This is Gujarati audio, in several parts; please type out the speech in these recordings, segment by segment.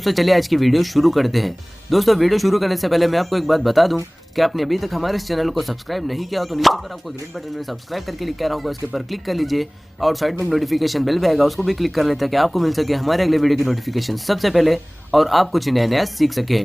दोस्तों चलिए आज की वीडियो शुरू करते हैं। दोस्तों वीडियो शुरू करने से पहले मैं आपको एक बात बता दूं कि आपने अभी तक हमारे इस चैनल को सब्सक्राइब नहीं किया हो तो नीचे पर आपको ग्रीन बटन में सब्सक्राइब करके लिखा रहा होगा, इसके ऊपर क्लिक कर लीजिए और साइड में नोटिफिकेशन बेल भी आएगा, उसको भी क्लिक कर लें ताकि आपको मिल सके हमारे अगले वीडियो की नोटिफिकेशन सबसे पहले और आप कुछ नया नया सीख सके।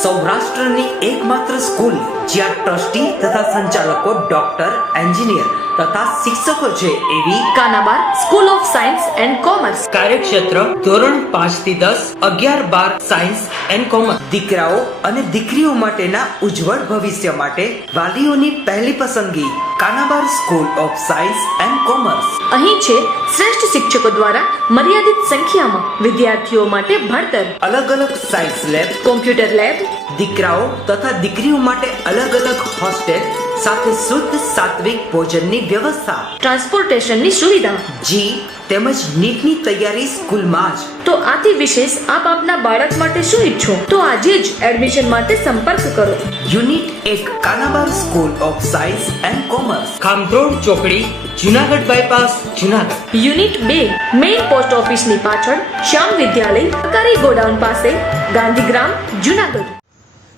સૌરાષ્ટ્રની એકમાત્ર સ્કૂલ જ્યાં ટ્રસ્ટી તથા સંચાલકો ડોક્ટર, એન્જિનિયર તથા શિક્ષકો છે એવી Kanabar school of science and commerce કાર્યક્ષેત્ર ધોરણ 5 થી 10, 11, 12 સાયન્સ એન્ડ કોમર્સ દીકરાઓ અને દીકરીઓ માટેના ઉજ્જવળ ભવિષ્ય માટે વાલીઓની પહેલી પસંદગી Kanabar school of science and commerce. અહીં છે શ્રેષ્ઠ શિક્ષકો દ્વારા મર્યાદિત સંખ્યામાં વિદ્યાર્થીઓ માટે ભણતર, અલગ અલગ સાયન્સ લેબ, કોમ્પ્યુટર લેબ, દીકરાઓ તથા દીકરીઓ માટે અલગ અલગ હોસ્ટેલ સાથે શુદ્ધ સાત્વિક ભોજનની વ્યવસ્થા, ટ્રાન્સપોર્ટેશનની સુવિધા, જી તેમજ નીટની તૈયારી સ્કૂલમાં જ। તો આથી વિશેષ આપ આપના બાળક માટે શું ઈચ્છો તો આજે જ એડમિશન માટે સંપર્ક કરો। Unit 1 Kanabar school of science and commerce, ખામરોડ ચોકડી, Junagadh bypass, Junagadh. Unit 2 main post ઓફિસની પાછળ શ્યામ વિદ્યાલય, સરકારી ગોડાઉન પાસે, ગાંધીગ્રામ, જુનાગઢ।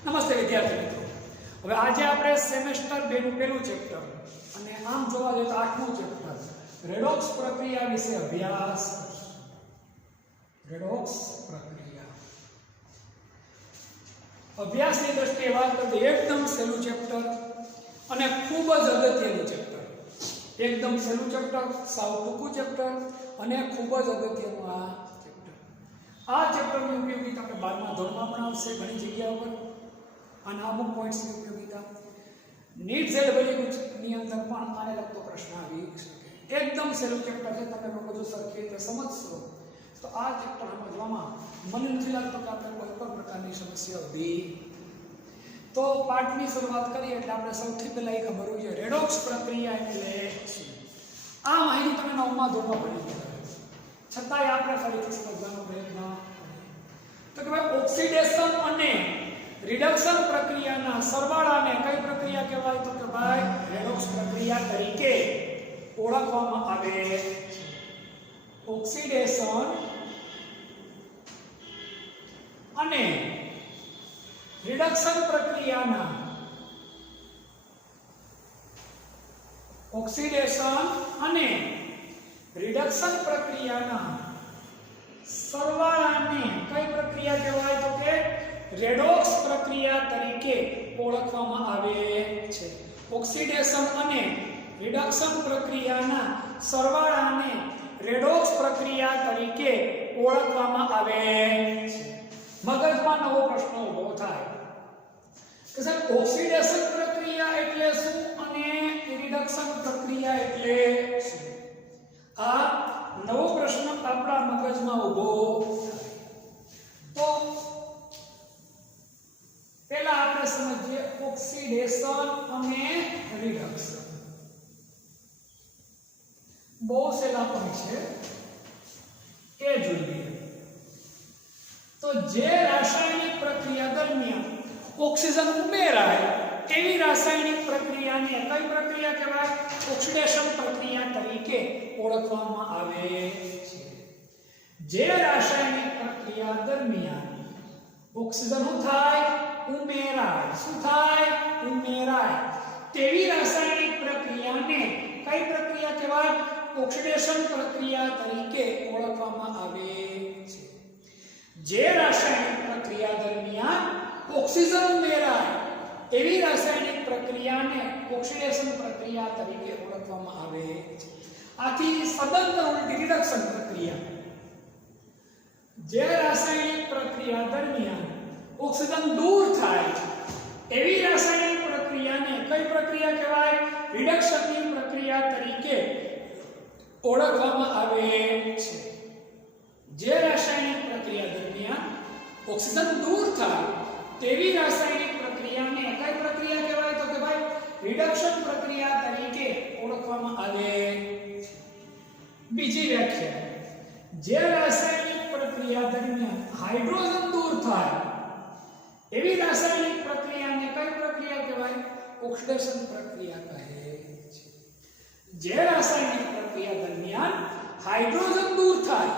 નમસ્તે વિદ્યાર્થી મિત્રો, હવે આજે આપણે સેમેસ્ટર 2 નું પહેલું ચેપ્ટર અને આમ જોવા જઈએ તો 8મું ચેપ્ટર રેડોક્સ પ્રક્રિયા વિશે અભ્યાસ કરીશું। રેડોક્સ પ્રક્રિયા અભ્યાસની દ્રષ્ટિએ વાત કરીએ એકદમ સહેલું ચેપ્ટર અને ખૂબ જ અગત્યનું ચેપ્ટર। એકદમ સહેલું ચેપ્ટર, સાવ ટૂંકું ચેપ્ટર અને ખૂબ જ અગત્યનું આ ચેપ્ટર। આ ચેપ્ટરની ઉપયોગિતા આપણે 12મા ધોરણમાં પણ આવશે ઘણી જગ્યાઓ પર અને અમુક પોઈન્ટ્સની ઉપયોગિતા નીટ ની અંદર પણ આને લગતો પ્રશ્ન આવી શકે। એકદમ સહેલું ચેપ્ટર છે, તમે લોકો જો સરખી રીતે સમજશો તો આ ચેપ્ટર સમજવામાં મને નથી લાગતું કે આપણે કોઈ પણ પ્રકારની સમસ્યા ઊભી। તો પાઠની શરૂઆત કરીએ એટલે આપણે સૌથી પહેલા એ ખબર હોવી જોઈએ રેડોક્સ પ્રક્રિયા એટલે શું। આ માહિતી તમે 9મા ધોરણમાં ભણી ગયા, છતાંય આપણે ફરીથી સમજવાનો પ્રયત્ન કરીએ તો કે ભાઈ ઓક્સિડેશન અને રિડક્શન પ્રક્રિયાના સરવાળાને કઈ પ્રક્રિયા કહેવાય તો કે ભાઈ રેડોક્સ પ્રક્રિયા તરીકે ઓળખવામાં આવે છે। ઓક્સિડેશન અને રિડક્શન પ્રક્રિયાના સરવાળાને કઈ પ્રક્રિયા કહેવાય તો કે રેડોક્સ પ્રક્રિયા તરીકે ઓળખવામાં આવે છે। ઓક્સિડેશન અને રિડક્શન પ્રક્રિયાના સરવાળાને રેડોક્સ પ્રક્રિયા તરીકે ઓળખવામાં આવે છે। મગજમાં નવો પ્રશ્ન ઊભો થાય કે સાહેબ ઓક્સિડેશન પ્રક્રિયા એટલે શું અને રિડક્શન પ્રક્રિયા એટલે શું? આ નવો પ્રશ્ન આપણા મગજમાં ઊભો થાય। તો પહેલા આપણે સમજીએ ઓક્સિડેશન અને રિડક્શન। બહુ સહેલા પણ છે એ જોઈએ તો જે રાસાયણિક પ્રક્રિયા દરમિયાન ઓક્સિજન ઉમેરાય એવી રાસાયણિક પ્રક્રિયાને કઈ પ્રક્રિયા કહેવાય? ઓક્સિડેશન પ્રક્રિયા તરીકે ઓળખવામાં આવે છે। જે રાસાયણિક પ્રક્રિયા દરમિયાન ઓક્સિજન શું થાય? ઉમેરાય। શું થાય? ઉમેરાય। તેવી રાસાયણિક પ્રક્રિયાને કઈ પ્રક્રિયા કહેવાય? ઓક્સિડેશન પ્રક્રિયા તરીકે ઓળખવામાં આવે છે। જે રાસાયણિક પ્રક્રિયા દરમિયાન ઓક્સિજન ઉમેરાય એવી રાસાયણિક પ્રક્રિયાને ઓક્સિડેશન પ્રક્રિયા તરીકે ઓળખવામાં આવે છે। આથી સદંતર ઉલટી રિડક્શન પ્રક્રિયા। જે રાસાયણિક પ્રક્રિયા દરમિયાન ઓક્સિજન દૂર થાય એવી રાસાયણિક પ્રક્રિયાને કઈ પ્રક્રિયા કહેવાય? રિડક્શનની પ્રક્રિયા તરીકે ઓળખવામાં આવે છે। જે રાસાયણિક પ્રક્રિયા દરમિયાન ઓક્સિજન દૂર થાય તેવી રાસાયણિક પ્રક્રિયાને કઈ પ્રક્રિયા કહેવાય તો કે ભાઈ રિડક્શન પ્રક્રિયા તરીકે ઓળખવામાં આવે છે। બીજી વ્યાખ્યા, જે રાસાયણિક પ્રક્રિયા દરમિયાન હાઇડ્રોજન દૂર થાય એવી રાસાયણિક પ્રક્રિયાને કઈ પ્રક્રિયા કહેવાય? ઓક્સિડેશન પ્રક્રિયા કહે છે। જે રાસાયણિક પ્રક્રિયા દરમિયાન હાઇડ્રોજન દૂર થાય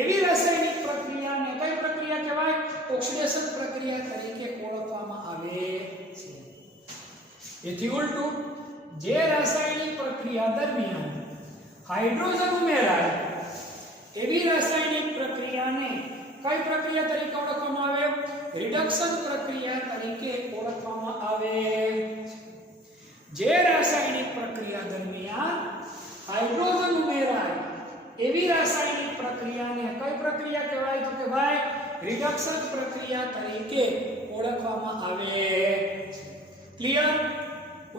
એવી રાસાયણિક પ્રક્રિયાને કઈ પ્રક્રિયા કહેવાય? ઓક્સિડેશન પ્રક્રિયા તરીકે ઓળખવામાં આવે છે. એથી ઉલટું, જે રાસાયણિક પ્રક્રિયા દરમિયાન હાઇડ્રોજન ઉમેરાય એવી રાસાયણિક પ્રક્રિયાને કઈ પ્રક્રિયા તરીકે ઓળખવામાં આવે? રિડક્શન પ્રક્રિયા તરીકે ઓળખવામાં આવે. જે રાસાયણિક પ્રક્રિયા દરમિયાન હાઇડ્રોજન ઉમેરાય એવી રાસાયણિક પ્રક્રિયાને કઈ પ્રક્રિયા કહેવાય? તો કે ભાઈ રિડક્શન પ્રક્રિયા તરીકે ઓળખવામાં આવે. ક્લિયર?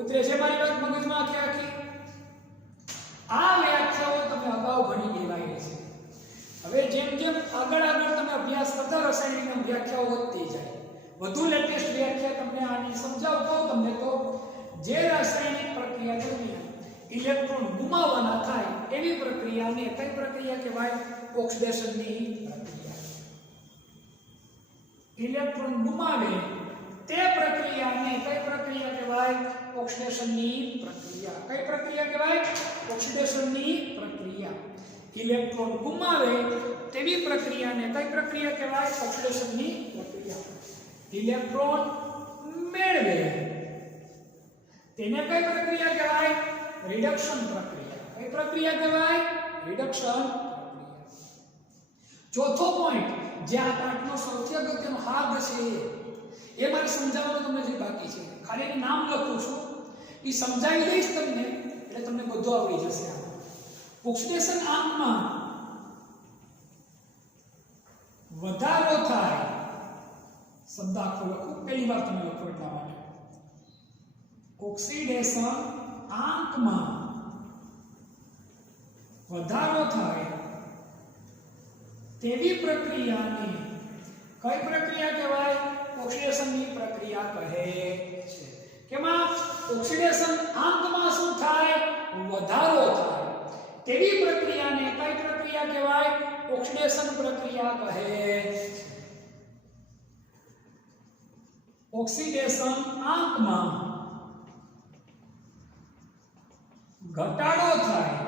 ઉતરે છે મારી વાત મગજમાં આખી આખી? આ વ્યાખ્યાઓ તમે અગાઉ ભણી લેવાય છે. હવે જેમ જેમ આગળ તમે અભ્યાસ કરતા રસાયણિકની વ્યાખ્યાઓ વધતી જાય, વધુ લેટેસ્ટ વ્યાખ્યા તમને આની સમજાવું કહું તમને તો, જે રાસાયણિક પ્રક્રિયા દરમિયાન ઇલેક્ટ્રોન ગુમાવવાના થાય એવી પ્રક્રિયાને કઈ પ્રક્રિયા કહેવાય? ઓક્સિડેશનની પ્રક્રિયા. ઇલેક્ટ્રોન ગુમાવે તે પ્રક્રિયાને કઈ પ્રક્રિયા કહેવાય? ઓક્સિડેશનની પ્રક્રિયા. કઈ પ્રક્રિયા કહેવાય? ઓક્સિડેશનની પ્રક્રિયા. ઇલેક્ટ્રોન ગુમાવે તેવી પ્રક્રિયાને કઈ પ્રક્રિયા કહેવાય? ઓક્સિડેશનની પ્રક્રિયા. ઇલેક્ટ્રોન મેળવે તેને કઈ પ્રક્રિયા કહેવાય? રિડક્શન પ્રક્રિયા. કઈ પ્રક્રિયા કહેવાય? રિડક્શન પ્રક્રિયા. ચોથો પોઈન્ટ, જે આ પાઠનો સૌથી અગત્યનો ભાગ છે, એ મારે સમજાવવાનું તમને જે બાકી છે, ખાલી એનું નામ લખું છું, એ સમજાવી દઈશ તમને એટલે તમને બધું આવડી જશે. ઓક્સિડેશન આંકમાં વધારો થાય, શબ્દ આખો લખું, પહેલી વાર તમે લખો એટલા માટે. ઓક્સિડેશન આંકમાં વધારો થાય તેવી પ્રક્રિયાને કઈ પ્રક્રિયા કહેવાય? ઓક્સિડેશનની પ્રક્રિયા કહે છે. કેમાં? ઓક્સિડેશન આંકમાં શું થાય? વધારો થાય તેવી પ્રક્રિયાને કઈ પ્રક્રિયા કહેવાય? ઓક્સિડેશન પ્રક્રિયા કહે છે. ઓક્સિડેશન આંકમાં ઘટાડો થાય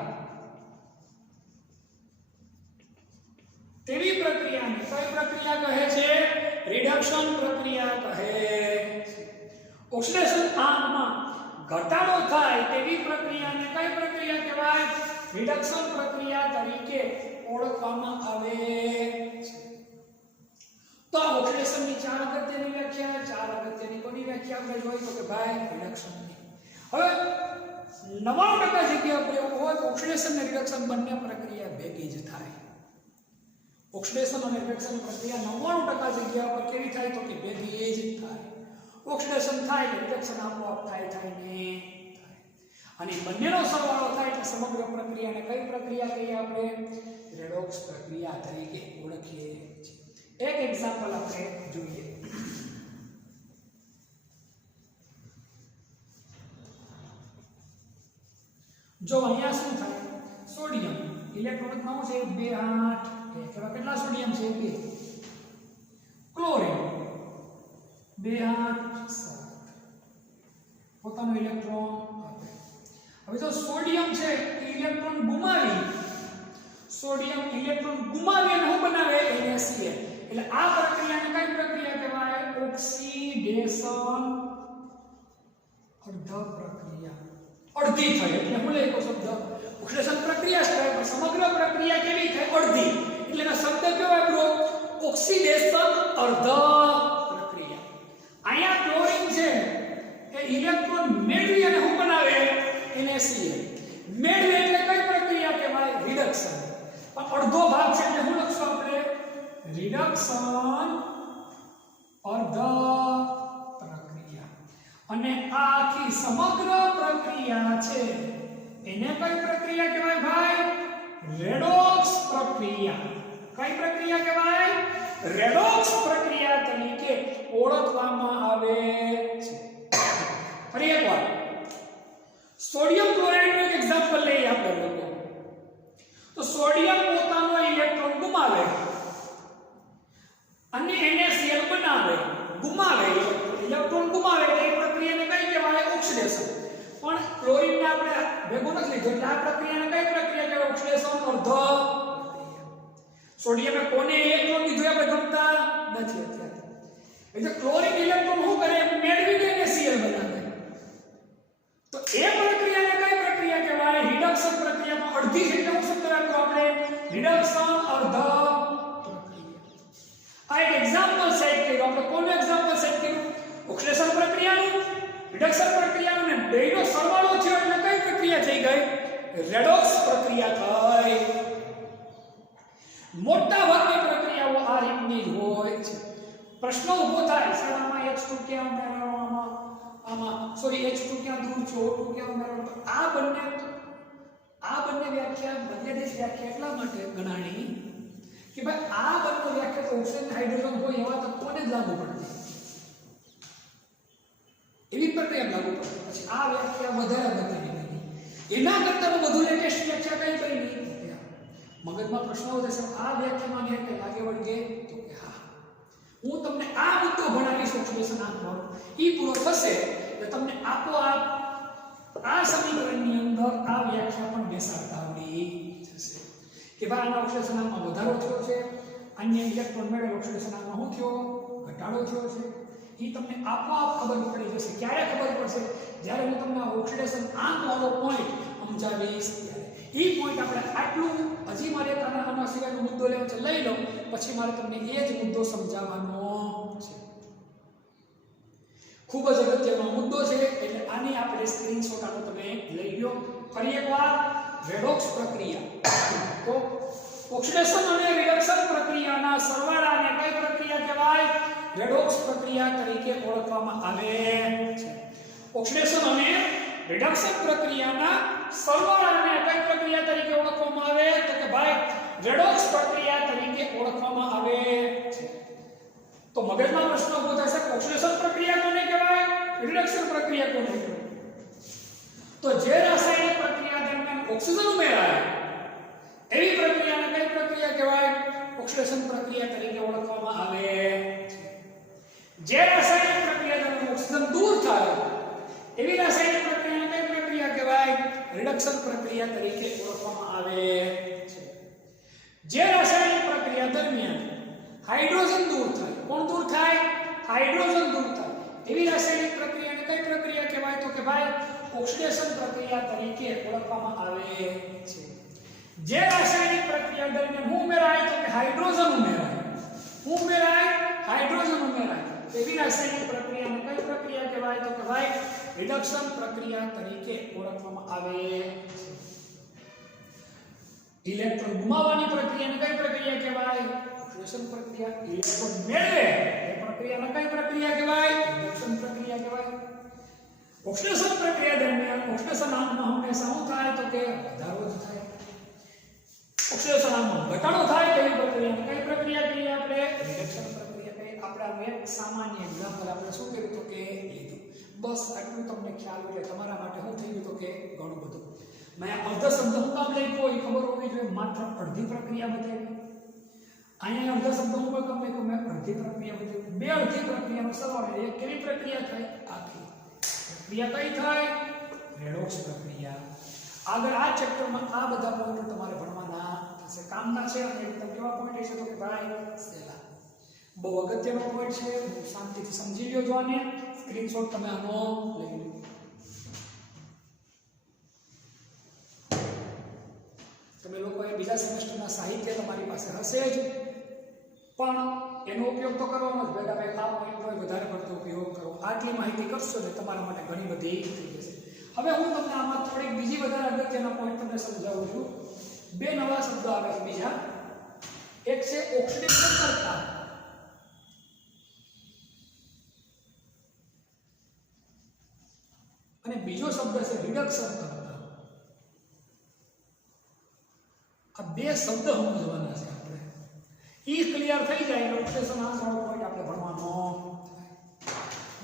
તેવી પ્રક્રિયાને કઈ પ્રક્રિયા કહે છે? રિડક્શન પ્રક્રિયા કહે છે. ઓક્સિડેશન આંકમાં ઘટાડો થાય તેવી પ્રક્રિયાને કઈ પ્રક્રિયા કહેવાય? રિડક્શન પ્રક્રિયા તરીકે ઓળખવામાં આવે છે. તો ઓક્સિડેશનની ચાર અગત્યની વ્યાખ્યા, ચાર અગત્યની કોની વ્યાખ્યા આપણે જોઈ તો કે ભાઈ રિડક્શનની. હવે 99% જગ્યા પર એવું હોય કે ઓક્સિડેશન અને રિડક્શન બંને પ્રક્રિયા ભેગી જ થાય. ઓક્સિડેશન અને રિડક્શન પ્રક્રિયા 99% જગ્યા પર કેવી થાય તો કે ભેગી જ થાય. ઓક્સિડેશન થાય કે રિડક્શન આપોઆપ થાય ને. અને બંનેનો સરવાળો થાય એટલે સમગ્ર પ્રક્રિયાને કઈ પ્રક્રિયા કહીએ આપણે? રેડોક્સ પ્રક્રિયા તરીકે ઓળખીએ છીએ. એક એક્ઝામ્પલ આપણે જોઈએ. જો અહીંયા શું થાય? સોડિયમ ઇલેક્ટ્રોન નામ છે 2 8 1. કેટલા સોડિયમ છે? 2. ક્લોરીન 2 8 7 પોતાનો ઇલેક્ટ્રોન આપે. હવે જો સોડિયમ છે એ ઇલેક્ટ્રોન ગુમાવી, સોડિયમ ઇલેક્ટ્રોન ગુમાવીને શું બનાવે? NaCl. એટલે આ પ્રક્રિયાને કઈ પ્રક્રિયા કહેવાય? ઓક્સિડેશન અર્ધ પ્રક્રિયા. અડધી થાય એટલે હું લખો શબ્દ ઓક્સિડેશન પ્રક્રિયા છે પણ સમગ્ર પ્રક્રિયા કેવી થાય? અડધી. એટલે એનો શબ્દ કેવો વાપરો? ઓક્સિડેશન અર્ધ પ્રક્રિયા. અહીંયા ક્લોરીન છે એ ઇલેક્ટ્રોન મેળવી અને શું બનાવે? NaCl. મેળવે એટલે કઈ પ્રક્રિયા કહેવાય? રિડક્શન. પણ અડધો ભાગ છે એટલે શું લખશું આપણે? રિડક્શન અર્ધ પ્રક્રિયા. અને આ આખી સમગ્ર પ્રક્રિયા છે એને કઈ પ્રક્રિયા કહેવાય ભાઈ? રેડોક્સ પ્રક્રિયા. કઈ પ્રક્રિયા કહેવાય? રેડોક્સ પ્રક્રિયા તરીકે ઓળખવામાં આવે છે. ફરી એકવાર સોડિયમ ક્લોરાઇડ નું એક્ઝામ્પલ લઈએ આપણે લોકો. તો સોડિયમ પોતાનો ઇલેક્ટ્રોન ગુમાવે અને NaCl બનાવે. ગુમાવે ઇલેક્ટ્રોન ગુમાવે એટલે એ પ્રક્રિયાને કઈ કહેવાય? ઓક્સિડેશન. પણ ક્લોરીન ને આપણે ભેગો નથી લીધો એટલે આ પ્રક્રિયાને કઈ પ્રક્રિયા કહેવાય? ઓક્સિડેશન અર્ધ પ્રક્રિયા. સોડિયમે કોને ઇલેક્ટ્રોન દીધું આપણે ગમતા નથી અત્યારે. એટલે ક્લોરીન ઇલેક્ટ્રોન શું કરે મેળવીને NaCl બનાવે. તો એ પ્રક્રિયાને કઈ પ્રક્રિયા કહેવાય? રિડક્શન પ્રક્રિયામાં અડધી એટલે શું શબ્દ રાખ્યો આપણે? રિડક્શન અર્ધ પ્રક્રિયા. આ એક એક્ઝામ્પલ સેટ કર્યું આપણે. કોનું એક્ઝામ્પલ સેટ કર્યું? ઓક્સિડેશન પ્રક્રિયાનું, રિડક્શન પ્રક્રિયાનું ને બેયનો સરવાળો થયો એટલે કઈ પ્રક્રિયા થઈ ગઈ? રેડોક્સ પ્રક્રિયા થઈ. મોટા ભાગની પ્રક્રિયાઓ આ રીતની જ હોય છે. પ્રશ્ન ઊભો થાય શાળામાં H2 ક્યાં ઉમેરવાનો, આમાં સોરી H2 ક્યાં દૂર છે, O2 ક્યાં ઉમેરવાનો. આ બંને વ્યાખ્યા મર્યાદિત વ્યાખ્યા એટલા માટે ગણાણી કે ભાઈ આ બંને વ્યાખ્યા તો ઓક્સિજન હાઇડ્રોજન હોય એવા તત્વોને જ લાગુ પડતી, એવી પ્રક્રિયા લાગુ પડતી. પછી આ વ્યાખ્યા વધારે બતાવી નહીં, એના કરતાં વધુ લેટેસ્ટ વ્યાખ્યા કઈ કરી નહીં. મગજમાં પ્રશ્ન ઉઠે છે આ વ્યાખ્યામાં ને કે લાગે વળગે તો કે હા હું તમને આ મુદ્દો ભણાવીશ ઓક્સિડેશન આંકનો ઈ પૂરો થશે એટલે તમને આપોઆપ આ સમીકરણની અંદર આ વ્યાખ્યા પણ બેસાડતા આવડી જશે કે ભાઈ આના ઓક્સિડેશન આંકમાં વધારો થયો છે, અન્ય ઇલેક્ટ્રોન મેળવેલ ઓક્સિડેશન આંકમાં શું થયો? ઘટાડો થયો છે. ઈ તમને આપોઆપ ખબર પડી જશે. ક્યારે ખબર પડશે? જ્યારે હું તમને ઓક્સિડેશન આંક વાળો પોઈન્ટ સમજાવીશ ત્યારે. ઈ પોઈન્ટ આપણે આટલું હજી મારે આના સિવાયનો મુદ્દો લેવો છે લઈ લો, પછી મારે તમને એ જ મુદ્દો સમજાવવાનો છે. ખૂબ જ અગત્યનો મુદ્દો છે એટલે આની આપણે સ્ક્રીનશોટ આનો તમે લઈ લો. ફરી એકવાર રેડોક્સ પ્રક્રિયા તો ઓક્સિડેશન અને રિડક્શન પ્રક્રિયાના સરવાળાને કઈ પ્રક્રિયા કહેવાય? રેડોક્સ પ્રક્રિયા તરીકે ઓળખવામાં આવે છે. ઓક્સિડેશન અને રિડક્શન પ્રક્રિયાના સરવાળાને કઈ પ્રક્રિયા તરીકે ઓળખવામાં આવે? તો કે ભાઈ રેડોક્સ પ્રક્રિયા તરીકે ઓળખવામાં આવે છે. તો મગજમાં પ્રશ્ન ઊભો થશે ઓક્સિડેશન પ્રક્રિયા કોને કહેવાય? રિડક્શન પ્રક્રિયા કોને કહેવાય? તો જે રાસાયણિક પ્રક્રિયા દરમિયાન ઓક્સિજન ઉમેરાય એવી પ્રક્રિયાને કઈ પ્રક્રિયા કહેવાય? ઓક્સિડેશન પ્રક્રિયા તરીકે ઓળખવામાં આવે છે. જે રાસાયણિક પ્રક્રિયા દરમિયાન ઓક્સિજન દૂર થાય એવી રાસાયણિક પ્રક્રિયાને કઈ પ્રક્રિયા કહેવાય? રિડક્શન પ્રક્રિયા તરીકે ઓળખવામાં આવે છે. જે રાસાયણિક પ્રક્રિયા દરમિયાન હાઇડ્રોજન દૂર થાય, કોણ દૂર થાય? હાઇડ્રોજન દૂર થાય એવી રાસાયણિક પ્રક્રિયાને કઈ પ્રક્રિયા કહેવાય? તો કે ભાઈ ઓક્સિડેશન પ્રક્રિયા તરીકે ઓળખવામાં આવે છે. જે રાસાયણિક પ્રક્રિયા દરમિયાન શું ઉમેરાય? તો કે હાઇડ્રોજન ઉમેરાય. શું ઉમેરાય? હાઇડ્રોજન ઉમેરાય. એવી રાસાયણિક પ્રક્રિયાને કઈ પ્રક્રિયા કહેવાય? તો કે ભાઈ રિડક્શન પ્રક્રિયા તરીકે ઓળખવામાં આવે છે. ઇલેક્ટ્રોન ગુમાવવાની પ્રક્રિયાને કઈ પ્રક્રિયા કહેવાય? ઓક્સિડેશન પ્રક્રિયા. ઇલેક્ટ્રોન મેળવે એ પ્રક્રિયાને કઈ પ્રક્રિયા કહેવાય? રિડક્શન પ્રક્રિયા કહેવાય. ઓક્સિડેશન પ્રક્રિયા દરમિયાન ઓક્સિડેશન આંકમાં હંમેશા શું થાય? તો કે વધારો જ થાય. ઓક્સિડેશન આંકમાં ઘટાડો થાય એવી પ્રક્રિયાને કઈ પ્રક્રિયા કહીએ આપણે? રિડક્શન પ્રક્રિયા કહીએ. આપણે એક સામાન્ય એક્ઝામ્પલ આપણે શું કર્યું તો કે લીધું. બસ આટલું તમને ખ્યાલ હોય એટલે તમારા માટે શું થઈ ગયું તો કે ઘણું બધું. મેં અર્ધ શબ્દ હું કામ લખ્યો એ ખબર હોવી જોઈએ. માત્ર અડધી પ્રક્રિયા બતાવી. અહીંયા અર્ધ શબ્દ હું કામ લખ્યો મેં અડધી પ્રક્રિયા બતાવી. બે અડધી પ્રક્રિયાનો સરવાળો એક કેવી પ્રક્રિયા થાય? આખી પ્રક્રિયા કઈ થાય? રેડોક્સ પ્રક્રિયા. આગળ આ ચેપ્ટરમાં આ બધા પોઈન્ટ તમારે ભણવાના થશે, કામના છે. અને એકદમ કેવા પોઈન્ટ છે તો કે ભાઈ સહેલા, બહુ અગત્યનો પોઈન્ટ છે. બહુ શાંતિથી સમજી લ્યો. જો આને સ્ક્રીનશોટ તમે આનો લઈ લો. તમે લોકોએ બીજા સેમેસ્ટરના સાહિત્ય તમારી પાસે હશે જ, પણ એનો ઉપયોગ તો કરવાનો જ. ભેગા ભેગા આ પોઈન્ટનો વધારે પડતો ઉપયોગ કરો. આટલી માહિતી કરશો ને તમારા માટે ઘણી બધી થઈ જશે. હવે હું તમને આમાં થોડીક બીજી વધારે અગત્યના પોઈન્ટ તમને સમજાવું છું. બે નવા શબ્દો આવે છે બીજા. એક છે ઓક્સિડેશન કરતા અને બીજો શબ્દ છે રિડક્શન કરતા. આ બે શબ્દ સમજવાના છે આપણે. ઈ ક્લિયર થઈ જાય એટલે ઓક્સિડેશન આંકનો પોઈન્ટ આપણે ભણવાનો.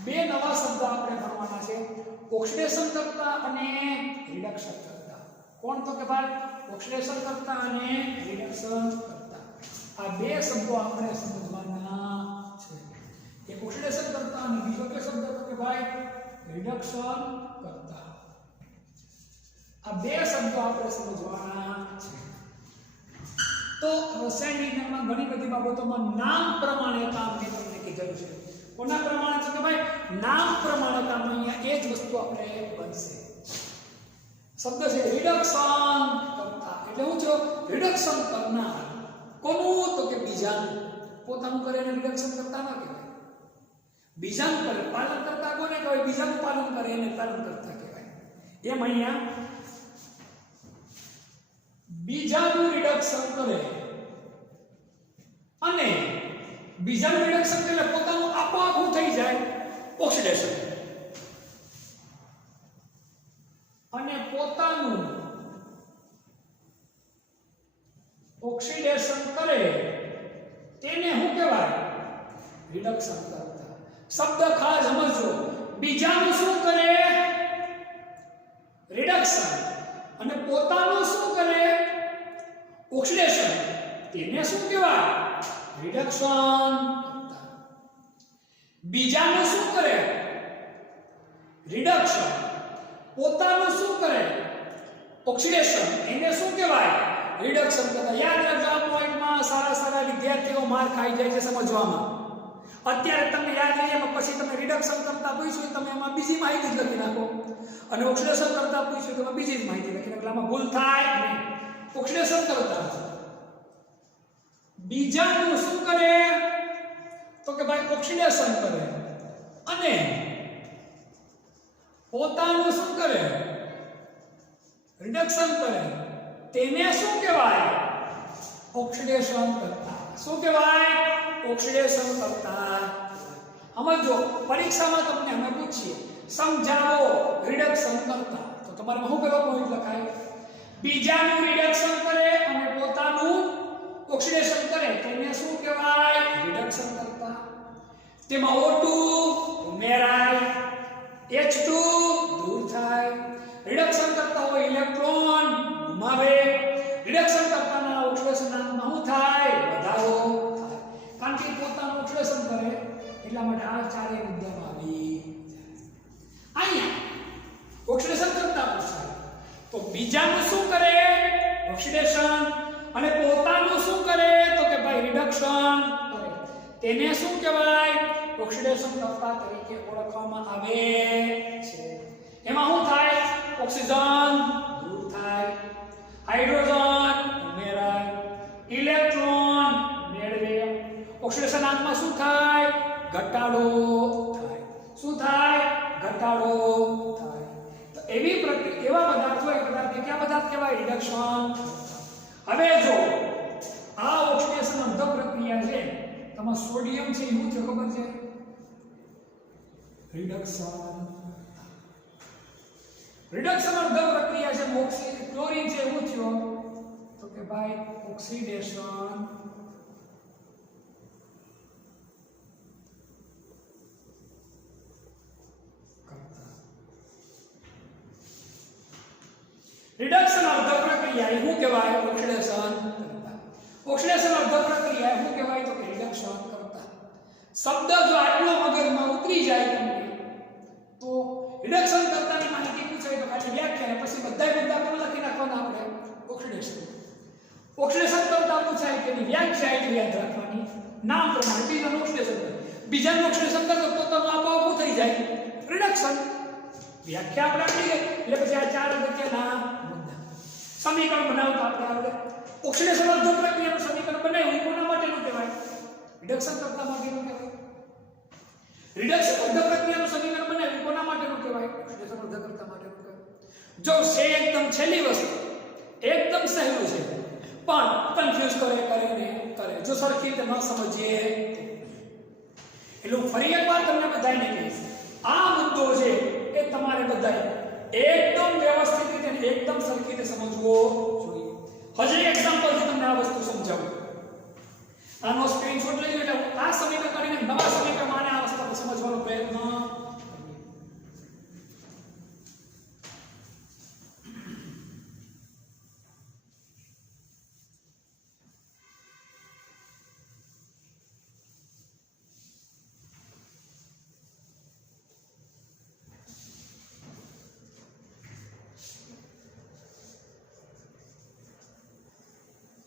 બે નવા શબ્દ આપણે ભણવાના છે, ઓક્સિડેશન કરતા અને રિડક્શન કરતા. કોણ? તો કે ભાઈ ઓક્સિડેશન કરતા અને રિડક્શન કરતા. આ બે શબ્દો આપણે સમજવાના છે. એક ઓક્સિડેશન કરતા અને બીજો કે શબ્દ તો કે ભાઈ રિડક્શન કરતા. આ બે શબ્દો આપણે સમજવાના છે. તો રસાયણ વિજ્ઞાનમાં ઘણી બધી બાબતોમાં નામ પ્રમાણે કામ મેં તમને કીધેલું છે. કોના પ્રમાણે છે કે ભાઈ નામ પ્રમાણે કામ. અહીંયા એ જ વસ્તુ આપણે બનશે. શબ્દ છે રિડક્શન કરતા, એટલે હું છો રિડક્શન કરનાર. કોનું? તો કે બીજાનું. પોતાનું કરે એને રિડક્શન કરતા ના કહેવાય. બીજાનું કરે પાલન કરતા કોને કહેવાય? બીજાનું પાલન કરે એને પાલન કરતા કહેવાય. એમ અહીંયા બીજાનું રિડક્શન કરે અને બીજાનું રિડક્શન એટલે પોતાનું આપોઆપ થઈ જાય ઓક્સિડેશન, અને પોતાનું ઓક્સિડેશન કરે તેને શું કહેવાય? રિડક્શન કરતા. શબ્દ ખાસ સમજો. બીજાનું શું કરે? રિડક્શન. અને પોતાનું શું કરે? ઓક્સિડેશન. તેને શું કહેવાય? રિડક્શન. બીજાનું શું કરે? રિડક્શન. પોતાનું શું કરે? ઓક્સિડેશન. એને શું કહેવાય? રિડક્શન કરતા. યાદ રાખજો, આ પોઈન્ટમાં સારા વિદ્યાર્થીઓ માર ખાઈ જાય છે સમજવામાં. અત્યારે તમને યાદ રહી જાય, પછી તમે રિડક્શન કરતા પૂછ્યું તમે એમાં બીજી માહિતી જ લખી નાખો, અને ઓક્સિડેશન કરતા પૂછ્યું તમે બીજી જ માહિતી લખી નાખો. આમાં ભૂલ થાય નહીં. ઓક્સિડેશન કરતા બીજાનું શું કરે? તો કે ભાઈ ઓક્સિડેશન કરે, અને પોતાનું શું કરે? રિડક્શન કરે. તેને શું કહેવાય? ઓક્સિડેશન કરતા. શું કહેવાય? ઓક્સિડેશન કરતા. સમજો, પરીક્ષામાં તમને અમે પૂછીએ સમજાવો રિડક્શન કરતા, તો તમારે શું કરવા પોઈન્ટ લખાય? બીજાનું રિડક્શન કરે અને પોતાનું ઓક્સિડેશન કરે તેને શું કહેવાય? રિડક્શન કરતા. તેમાં O2 ઉમેરાય, H2 દૂર થાય. રિડક્શન કરતા હોય ઇલેક્ટ્રોન ગુમાવે. રિડક્શન કરતાના ઓક્સિડેશનમાં શું થાય? વધારો થાય. કારણ કે પોતાનું ઓક્સિડેશન કરે એટલા માટે આ ચારે મુદ્દામાં આવી. અહીંયા ઓક્સિડેશન કરતા પૂછાય તો બીજાનું શું કરે? ઓક્સિડેશન. અને પોતાનું શું કરે? તો કે ભાઈ રિડક્શન કરે. તેને શું કહેવાય? ઓક્સિડેશન કરતા તરીકે ઓળખવામાં આવે છે. એમાં શું થાય? ઓક્સિજન દૂર થાય, હાઇડ્રોજન ઉમેરાય, ઇલેક્ટ્રોન મેળવે. ઓક્સિડેશન આંકમાં શું થાય? ઘટાડો થાય. શું થાય? ઘટાડો થાય. તો એવી એવા પદાર્થો એ પદાર્થ કયા પદાર્થ કહેવાય? રિડક્શન. હવે જો આ ઓક્સિડેશન અંધ પ્રક્રિયા છે, તમાર સોડિયમ છે એવું છે ખબર છે? રિડક્શન. રિડક્શન અંધ પ્રક્રિયા છે. ક્લોરીન છે એવું થયો તો કે ભાઈ ઓક્સિડેશન. રિડક્શન અર્ધ પ્રક્રિયા શું કહેવાય? ઓક્સિડેશન કરતા. ઓક્સિડેશન અર્ધ પ્રક્રિયા શું કહેવાય? તો કે રિડક્શન કરતા. શબ્દ જો આટલો મગજમાં ઉતરી જાય તમને તો રિડક્શન કરતાની માહિતી પૂછાય તો ખાલી વ્યાખ્યા, પછી બધા મુદ્દા પણ લખી નાખવાના આપણે. ઓક્સિડેશન. ઓક્સિડેશન કરતા પૂછાય કે વ્યાખ્યા એટલે યાદ રાખવાની. નામ પ્રમાણે બીજાનું ઓક્સિડેશન કરે. બીજાનું ઓક્સિડેશન કરે તો પોતાનું આપોઆપ થઈ જાય રિડક્શન. વ્યાખ્યા આપણે આપી ગઈ એટલે પછી આ ચાર અગત્યના મુદ્દા. સમીકરણ બનાવતા આપણે આવડે. ઓક્સિડેશન અર્ધ પ્રક્રિયાનું સમીકરણ બનાવ્યું એ કોના માટેનું કહેવાય? રિડક્શન કરતા માટેનું કહેવાય. રિડક્શન અર્ધ પ્રક્રિયાનું સમીકરણ બનાવ્યું કોના માટેનું કહેવાય? ઓક્સિડેશન અર્ધ કરતા માટેનું કહેવાય. જો છે એકદમ છેલ્લી વસ્તુ, એકદમ સહેલું છે પણ કન્ફ્યુઝ કરે જો સરખી રીતે ન સમજીએ એટલે હું ફરી એકવાર તમને બધાને કહીશ, આ મુદ્દો છે એ તમારે બધાએ એકદમ વ્યવસ્થિત રીતે એકદમ સરખી રીતે સમજવો જોઈએ. હજી એક્ઝામ્પલથી તમને આ વસ્તુ સમજાવું. આનો સ્ક્રીનશોટ લઈ લો. આ સમીકરણ કરીને નવા સમીકરણમાં આ વસ્તુ સમજવાનો પ્રયત્ન.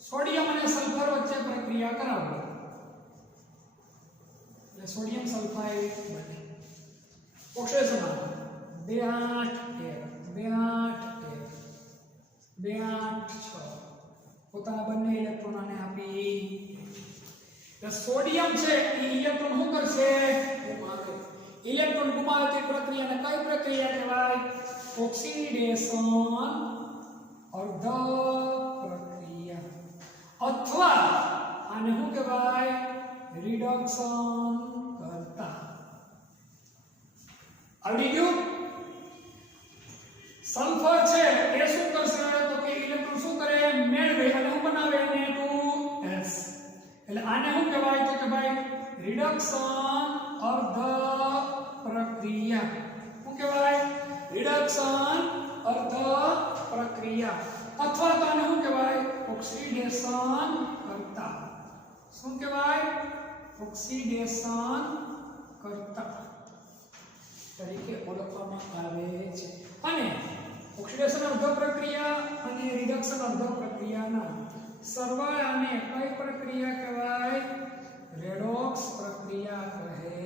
સોડિયમ અને સલ્ફર વચ્ચે પ્રક્રિયા કરાવો એટલે સોડિયમ સલ્ફાઇડ બને. ઓક્સિડેશનમાં 2 પોતાના બંને ઇલેક્ટ્રોન આને આપી. તો સોડિયમ છે એ ઇલેક્ટ્રોન શું કરશે? ગુમાવે. ઇલેક્ટ્રોન ગુમાવે તે પ્રક્રિયાને કઈ પ્રક્રિયા કહેવાય? ઓક્સિડેશન અર્ધ પ્રક્રિયા, અથવા આને શું કહેવાય? રિડક્શન કરતા. આવડી ગયું? સલ્ફર છે એ શું કરશે? તો કે ઇલેક્ટ્રોન શું કરે? મેળવે અને શું બનાવે? Na2S. એટલે આને શું કહેવાય? તો કે ભાઈ રિડક્શન અર્ધ પ્રક્રિયા. શું કહેવાય? રિડક્શન અર્ધ પ્રક્રિયા, અથવા તો આને શું કહેવાય? ઓક્સિડેશન કરતા. શું કહેવાય? ઓક્સિડેશન કરતા તરીકે ઓળખવામાં આવે છે. અને ઓક્સિડેશન અર્ધ પ્રક્રિયા અને રિડક્શન અર્ધ પ્રક્રિયાના સરવાળાને કઈ પ્રક્રિયા કહેવાય? રેડોક્સ પ્રક્રિયા કહે.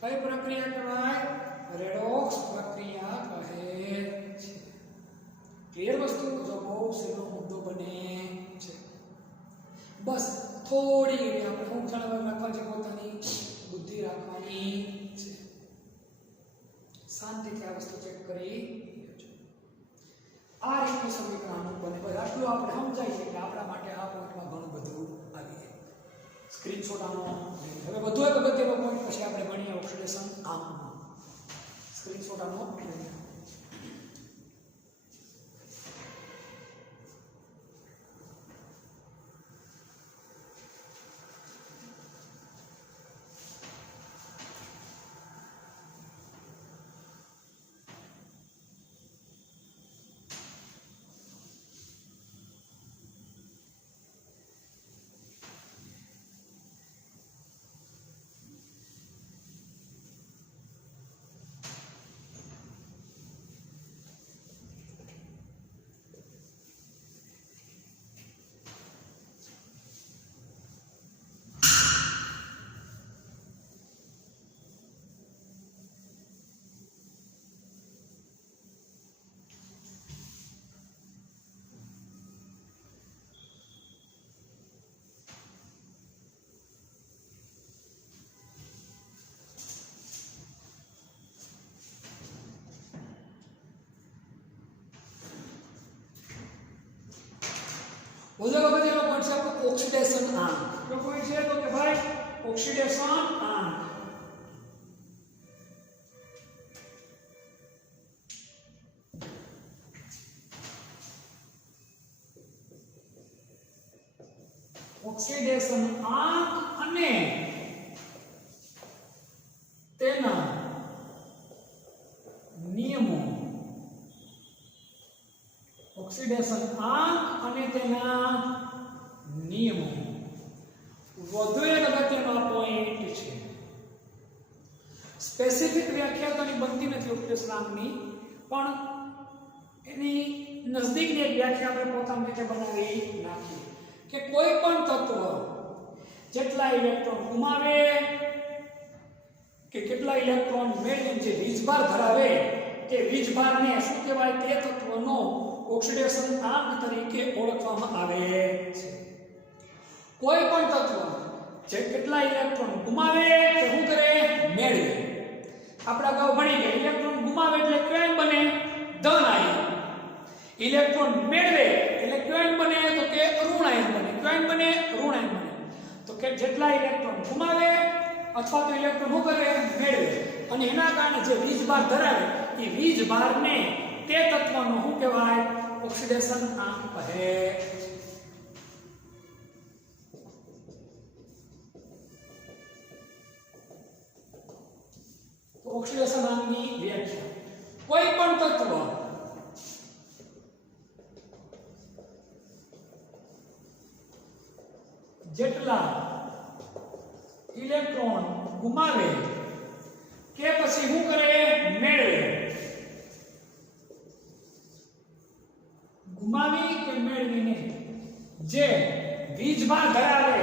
કઈ પ્રક્રિયા કહેવાય? રેડોક્સ પ્રક્રિયા કહે છે. ક્લિયર વસ્તુ? જો બહુ સહેલો મુદ્દો બને છે. બસ થોડી આપણે ઊંચાણ રાખવા છે, પોતાની બુદ્ધિ રાખવાની છે. શાંતિથી આ વસ્તુ ચેક કરી લેજો. આ રીતનું સમીકરણ બને. બસ આટલું આપણે સમજાય કે આપણા માટે આ પોઈન્ટમાં ઘણું બધું આવી જાય. સ્ક્રીનશોટ આનો. હવે વધુ એક અગત્યનો પોઈન્ટ પછી આપણે ભણીએ ઓક્સિડેશન આમનો. સ્ક્રીનશોટ આનો લઈએ. વધુ અગત્યનો પોઈન્ટ છે આપણો ઓક્સિડેશન આંક. કયો પોઈન્ટ છે? તો કે ભાઈ ઓક્સિડેશન આંક. ઓક્સિડેશન આંક અને તેના નિયમો. ઓક્સિડેશન આંક અને તેના નિયમો વધુ એક અગત્યનો પોઈન્ટ છે. સ્પેસિફિક વ્યાખ્યા તો બનતી નથી ઓક્સિડેશન આંકની, પણ એની નજદીકની એક વ્યાખ્યા આપણે પોતાની રીતે બનાવી નાખીએ કે કોઈ પણ તત્વ જેટલા ઇલેક્ટ્રોન ગુમાવે કે કેટલા ઇલેક્ટ્રોન મેળવીને જે વીજભાર ધરાવે તે વીજભારને શું કહેવાય? તે તત્વનો ઓક્સિડેશન આંક તરીકે ઓળખવામાં આવે છે. કોઈ પણ તત્વ જે કેટલા ઇલેક્ટ્રોન ગુમાવે કે શું કરે? મેળવે. આપણે અગાઉ ભણી ગયા ઇલેક્ટ્રોન ગુમાવે એટલે કેમ બને? ધન આયન. ઇલેક્ટ્રોન મેળવે એટલે કેમ બને? તો કે ઋણ આયન બને. કેમ બને? ઋણ આયન બને. તો કે જેટલા ઇલેક્ટ્રોન ગુમાવે અથવા તો ઇલેક્ટ્રોન શું કરે? મેળવે. અને એના કારણે જે વીજભાર ધરાવે એ વીજભારને તે તત્વનો શું કહેવાય? ઓક્સિડેશન આંક કહે. તો ઓક્સિડેશન આંકની વ્યાખ્યા. કોઈ પણ તત્વ જેટલા ઇલેક્ટ્રોન ગુમાવે કે પછી શું કરે? મેળવે. ગુમાવી કે મેળવીને જે વીજભાર ધરાવે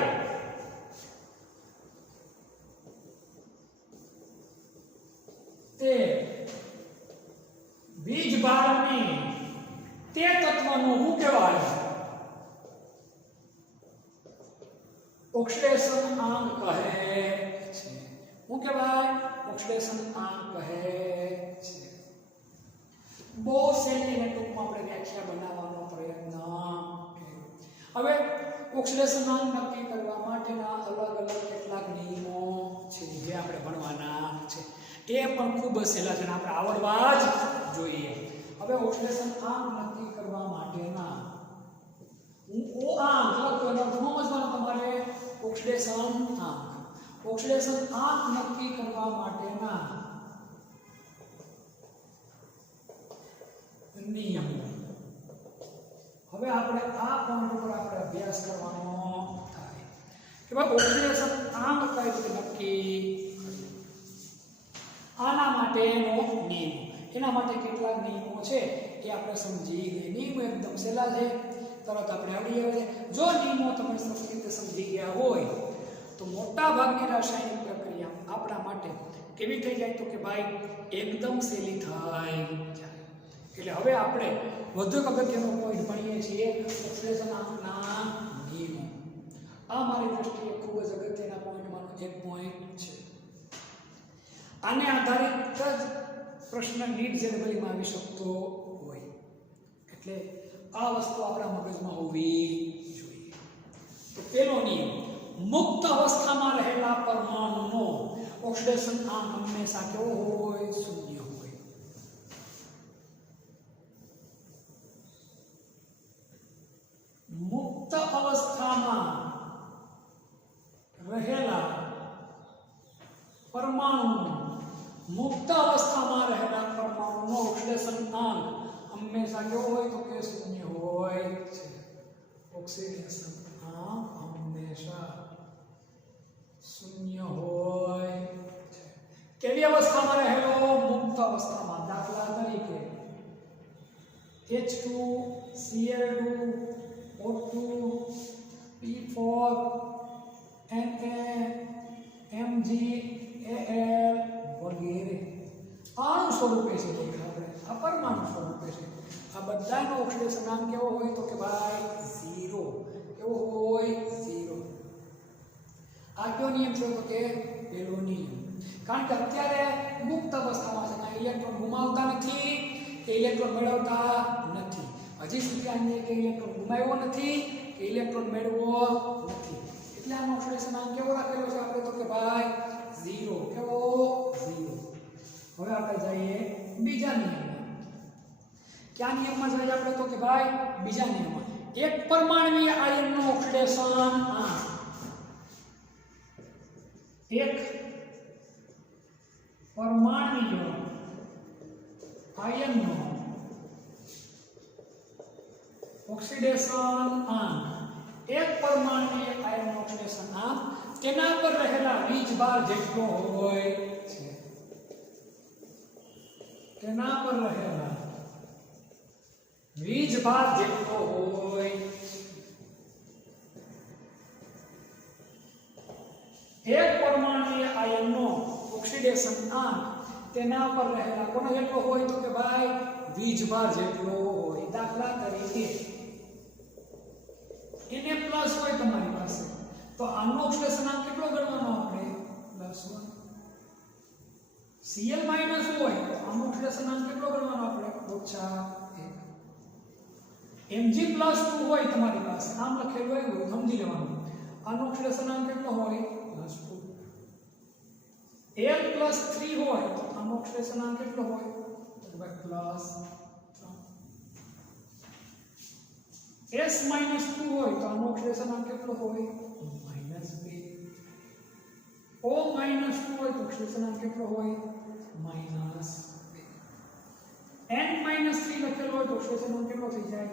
તે વીજભારની તે તત્વનું શું કહેવાય? ઓક્સિડેશન આંક કહે છે. શું કહેવાય? ઓક્સિડેશન આંક કહે છે. બહુ સહેલી અને ટૂંકમાં આપણે વ્યાખ્યા બનાવવાનો પ્રયત્ન કર્યો. હવે ઓક્સિડેશન આંક નક્કી કરવા માટેના અલગ અલગ કેટલાક નિયમો છે જે આપણે ભણવાના છે. એ પણ ખૂબ જ સહેલા છે, આપણે આવડવા જ જોઈએ. હવે ઓક્સિડેશન આંક નક્કી કરવા માટેના હું ઓ આંક લખતો એટલે સમજવાનું તમારે ઓક્સિડેશન આંક. ઓક્સિડેશન આંક નક્કી કરવા માટેના નિયમો. હવે આપણે આ પોઈન્ટ ઉપર આપણે અભ્યાસ કરવાનો થાય કે ભાઈ ઓક્સિડેશન આંક કઈ રીતે નક્કી. આના માટેનો નિયમ, એના માટે કેટલાક નિયમો છે એ આપણે સમજી ગઈ. નિયમો એકદમ સહેલા છે, તરત આપણે આવડી જાય છે. જો નિયમો તમે સરસ રીતે સમજી ગયા હોય તો મોટા ભાગની રાસાયણિક પ્રક્રિયા આપણા માટે કેવી થઈ જાય તો કે ભાઈ એકદમ સહેલી થાય. એટલે હવે આપણે વધુ એક અગત્યનો પોઈન્ટ ભણીએ છીએ ઓક્સિડેશન આંકના નિયમો. આ મારી દ્રષ્ટિએ ખૂબ જ અગત્યના પોઈન્ટમાંનો એક પોઈન્ટ છે. આને આધારિત જ પ્રશ્ન નીટ જેનરલીમાં આવી શકતો હોય, એટલે આ વસ્તુ આપણા મગજમાં હોવી જોઈએ. તો પેલો નિયમ, મુક્ત અવસ્થામાં રહેલા પરમાણુનો ઓક્સિડેશન આંક હંમેશા કેવો હોય? શૂન્ય હોય. મુક્ત અવસ્થામાં રહેલા પરમાણુનો ઓક્સિડેશન આંક હંમેશા કેવો હોય તો કે શૂન્ય હોય છે. ઓક્સિડેશન આંક હંમેશા શૂન્ય હોય છે. કેવી અવસ્થામાં રહેલો? મુક્ત અવસ્થામાં. દાખલા તરીકે H2 Cl2 O2 P4 Na MgAl વગેરે અણુ સ્વરૂપે છે. આપણે આ પરમાણુ સ્વરૂપે છે. આ બધાનો ઓક્સિડેશન આંક કેવો હોય તો કે ભાઈ 0. કેવો હોય? 0. આ કયો નિયમ છે તો કે પહેલો નિયમ. કારણ કે અત્યારે મુક્ત અવસ્થામાં છે, કાંઈ ઇલેક્ટ્રોન ગુમાવતા નથી કે ઇલેક્ટ્રોન મેળવતા નથી. હજી સુધી આને કે ઇલેક્ટ્રોન ગુમાવ્યો નથી કે ઇલેક્ટ્રોન મેળવવો નથી. એટલે આનો ઓક્સિડેશન આંક કેવો રાખેલો છે આપણે તો કે ભાઈ 0. કેવો? 0. હવે આપણે જઈએ બીજા નિયમમાં. કયા નિયમમાં જઈએ આપણે તો કે ભાઈ બીજા નિયમમાં. એક પરમાણ્વીય આયનનો ઓક્સિડેશન આંક, એક પરમાણ્વીય આયનનો ઓક્સિડેશન આંક, એક પરમાણ્વીય આયનનો ઓક્સિડેશન આંક તેના પર રહેલા વીજભાર જેટલો હોય છે. તેના પર રહેલા વીજભાર જેટલો હોય. એક પરમાણ્વીય આયનનો ઓક્સિડેશન આંક તેના પર રહેલા કોનો જેટલો હોય તો કે ભાઈ વીજભાર જેટલો હોય. દાખલા તરીકે Na+ હોય તમારી પાસે તો આનો ઓક્સિડેશન આંક કેટલો ગણવાનો આપણે? +1. Cl- હોય તો આનો ઓક્સિડેશન આંક કેટલો ગણવાનો આપણે? -1. Mg+2 હોય તમારી પાસે, આમ લખેલું હોય સમજી લેવાનું. આનો ઓક્સિડેશન આંક કેટલો હોય? +2. Al+3 હોય તો આનો ઓક્સિડેશન આંક કેટલો હોય? +3. S- 2 હોય તો આનો ઓક્સિડેશન આંક કેટલો હોય? -2. O- 2 હોય તો ઓક્સિડેશન આંક કેટલો હોય? -2. N-3 લખેલો હોય તો ઓક્સિડેશન આંક કેટલો થઈ જાય?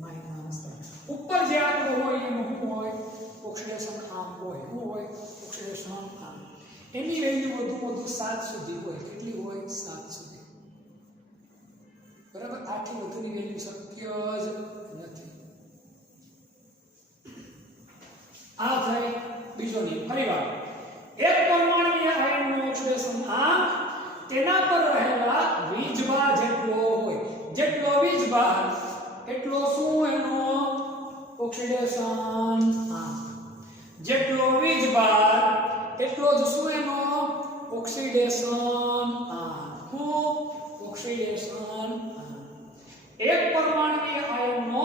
-3. ઉપર જે આંકડો હોય એનો શું હોય? ઓક્સિડેશન આંક હોય. શું હોય? ઓક્સિડેશન આંક. એની વેલ્યુ વધુ 7 સુધી હોય. કેટલી હોય? 7 સુધી. બરાબર? આથી વધુની વેલ્યુ શક્ય જ નથી. નિયમ. ફરીવાર એક પરમાણુય આયનનું ઓક્સિડેશન આંક તેના પર રહેલા વીજભાર જેટલો હોય. જેટલો વીજભાર એટલો શું એનો ઓક્સિડેશન આંક. જેટલો વીજભાર એટલો જ શું એનો ઓક્સિડેશન આંક. શું ઓક્સિડેશન આંક. એક પરમાણુય આયનનો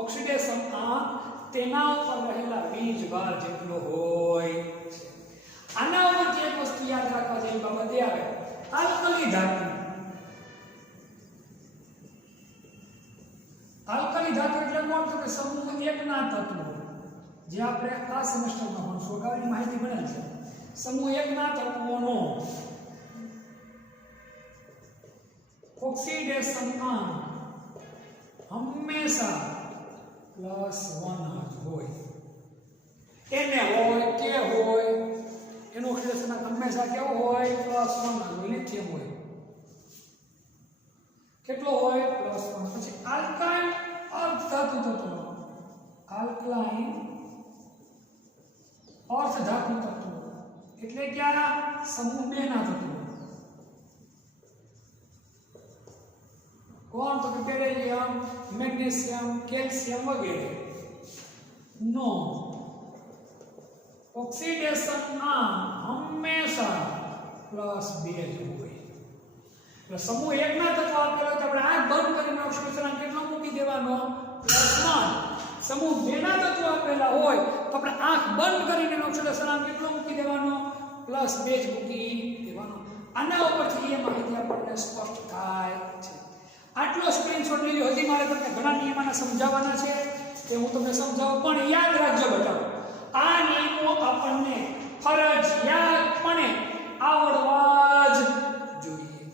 ઓક્સિડેશન આંક તેના ઉપર રહેલા વીજભાર જેટલો હોય. આના ઉપરથી એક વસ્તુ યાદ રાખવા જેવી બાબત એ આવે, આલ્કલી ધાતુ. આલ્કલી ધાતુ એટલે કોણ? તો કે સમૂહ એકના તત્વો, જે આપણે આ સેમેસ્ટરમાં ભણશું. અગાઉની માહિતી મળેલ છે. સમૂહ એકના તત્વોનો ઓક્સિડેશન આંક હંમેશા +1 જ હોય. એને હોય કે હોય એનું ઓક્સિડેશન આંક હંમેશા કેવો હોય? +1 હોય. લિથિયમ હોય કેટલો હોય? +1. પછી આલ્કાઇન અર્ધ ધાતુ તત્વો, આલ્કલાઇન અર્ધ ધાતુ તત્વો એટલે ક્યાં? સમૂહ 2 ના તત્વો. કોણ? તો કે બેરિલિયમ, મેગ્નેશિયમ, કેલ્શિયમ વગેરે નો ઓક્સિડેશન આંક હંમેશા +2 જ હોય. એટલે સમૂહ 1 ના તત્વો આપેલો તો આપણે આંખ બંધ કરીને ઓક્સિડેશન આંક કેટલો મૂકી દેવાનો? +1. સમૂહ 2 ના તત્વો આપેલા હોય તો આપણે આંખ બંધ કરીને ઓક્સિડેશન આંક કેટલો મૂકી દેવાનો? +2 જ મૂકી દેવાનો. આના ઉપરથી એ માહિતી આપણને સ્પષ્ટ થાય છે. આટલો સ્ક્રીનશોટ લીધો. હજી મારે તમને ઘણા નિયમોના સમજાવવાના છે તે હું તમને સમજાવું, પણ યાદ રાખજો બેટા, આ નિયમો આપણને ફરજિયાતપણે આવડવા જ જોઈએ.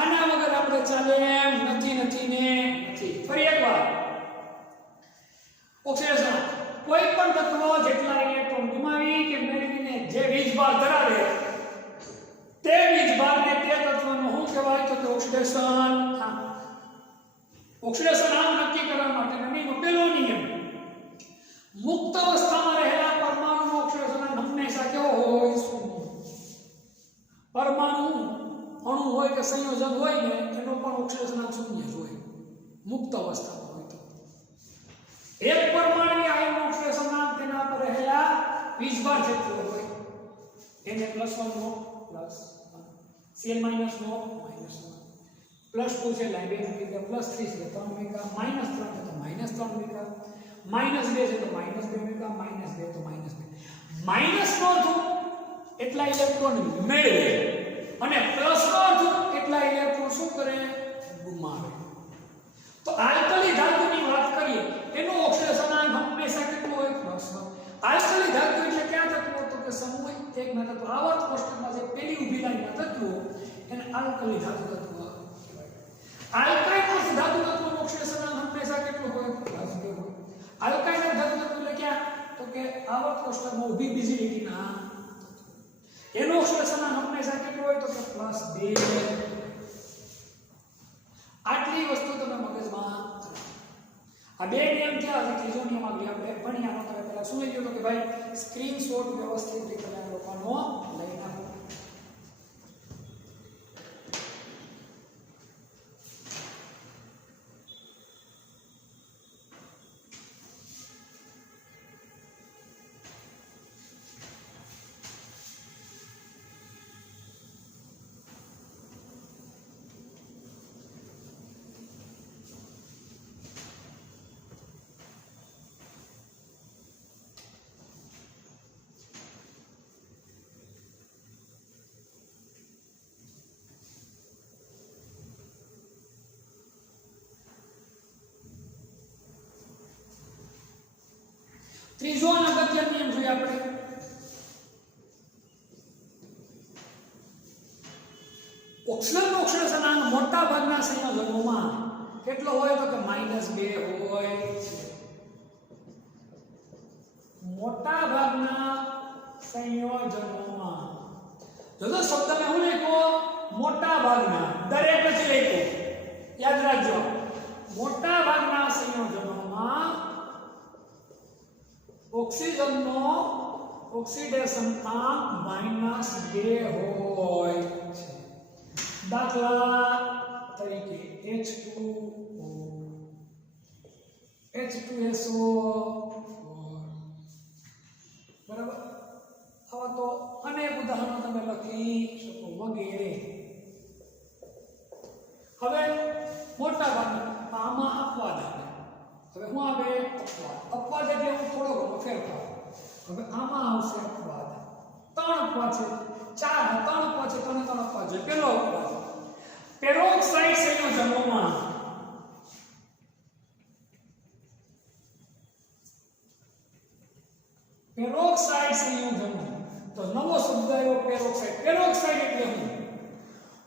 આના વગર આપણે ચાલે એમ નથી. ફરી એકવાર ઓક્સિડેશન કોઈ પણ તત્વ જેટલા ઇલેક્ટ્રોન ગુમાવી કે મેળવીને જે વીજભાર ધરાવે તે વીજભારને તે તત્વનો શું કહેવાય? તો કે ઓક્સિડેશન આંક. ઓક્સિડેશન આંક નક્કી કરવા માટેનો નિયમ, પહેલો નિયમ, મુક્ત અવસ્થામાં રહેલા પરમાણુનો ઓક્સિડેશન આંક હંમેશા કેવો હોય? 0. પરમાણુ અણુ હોય કે સંયોજન હોય ને એનો પણ ઓક્સિડેશન આંક 0 જ હોય મુક્ત અવસ્થામાં હોય તો. એક પરમાણુય આયનનો ઓક્સિડેશન આંક તેના પર રહેલા વીજભાર જેટલો હોય. એને +1 નો Cl- નો -1 +2 છે લાઈન 2 મૂકી દે, +3 છે 3 મૂકા, -3 છે તો -3 મૂકા, -2 છે તો -2 મૂકા, -2 તો -2. માઈનસ નો અર્થ એટલા ઇલેક્ટ્રોન મેળવે અને પ્લસ નો અર્થ એટલા ઇલેક્ટ્રોન શું કરે? ગુમાવે. તો આલ્કલી ધાતુની વાત કરીએ એનું ઓક્સિડેશન આંક હંમેશા કેટલું હોય? +1. આલ્કલી ધાતુ એટલે ક્યાં તત્વો? તો કે સમૂહ 1 ના તત્વો. આવર્ત કોષ્ટકમાં જે પેલી ઊભી લાઈનના તત્વો એને આલ્કલી ધાતુ તત્વો કહેવાય. આલ્કાઇન અર્ધ ધાતુ તત્વોનું ઓક્સિડેશન આંક હંમેશા કેટલું હોય? +2 હોય. આલ્કાઇન અર્ધ ધાતુ તત્વો એટલે ક્યાં? તો કે આવર્ત કોષ્ટકમાં ઊભી બીજી લીટીના એનું ઓક્સિડેશન આંક હંમેશા કેટલું હોય? તો કે +2. આટલી વસ્તુ તમે મગજમાં. આ બે નિયમ થયા. હવે ત્રીજો નિયમ આગળ આપણે ભણીએ. આનો તમે પહેલા શું લઈ લો કે ભાઈ સ્ક્રીનશોટ વ્યવસ્થિત રીતે તમે લોકોનો લઈ નાખો. ત્રીજો અગત્યનો નિયમ જોઈએ આપણે. ઓક્સિડેશન આંક મોટા ભાગના સંયોજનોમાં કેટલો હોય? તો કે -2 હોય છે. મોટા ભાગના સંયોજનોમાં જો શબ્દ મેં હું લખ્યો મોટા ભાગના, દરેક નથી લખ્યો, યાદ રાખજો. મોટા ભાગના સંયોજનોમાં ઓક્સિજનનો ઓક્સિડેશનમાં -2 હોય છે. દાખલા તરીકે H2O, H2SO4, બરાબર. આવા તો અનેક ઉદાહરણો તમે લખી શકો વગેરે. હવે મોટા ભાગના આમાં અપવાદ આવે. હવે હું આવે અપવાદ એટલે હું થોડો ઘણો ફેરફાર. હવે આમાં આવશે અપવાદ. 3 અપવાદ છે, 3 અપવાદ છે, 3 અપવાદ છે. પહેલો અપવાદ પેરોક્સાઇડ સંયોજનોમાં પેરોક્સાઇડ સંયોજનો, તો નવો શબ્દ આવ્યો પેરોક્સાઇડ. પેરોક્સાઇડ એટલે શું?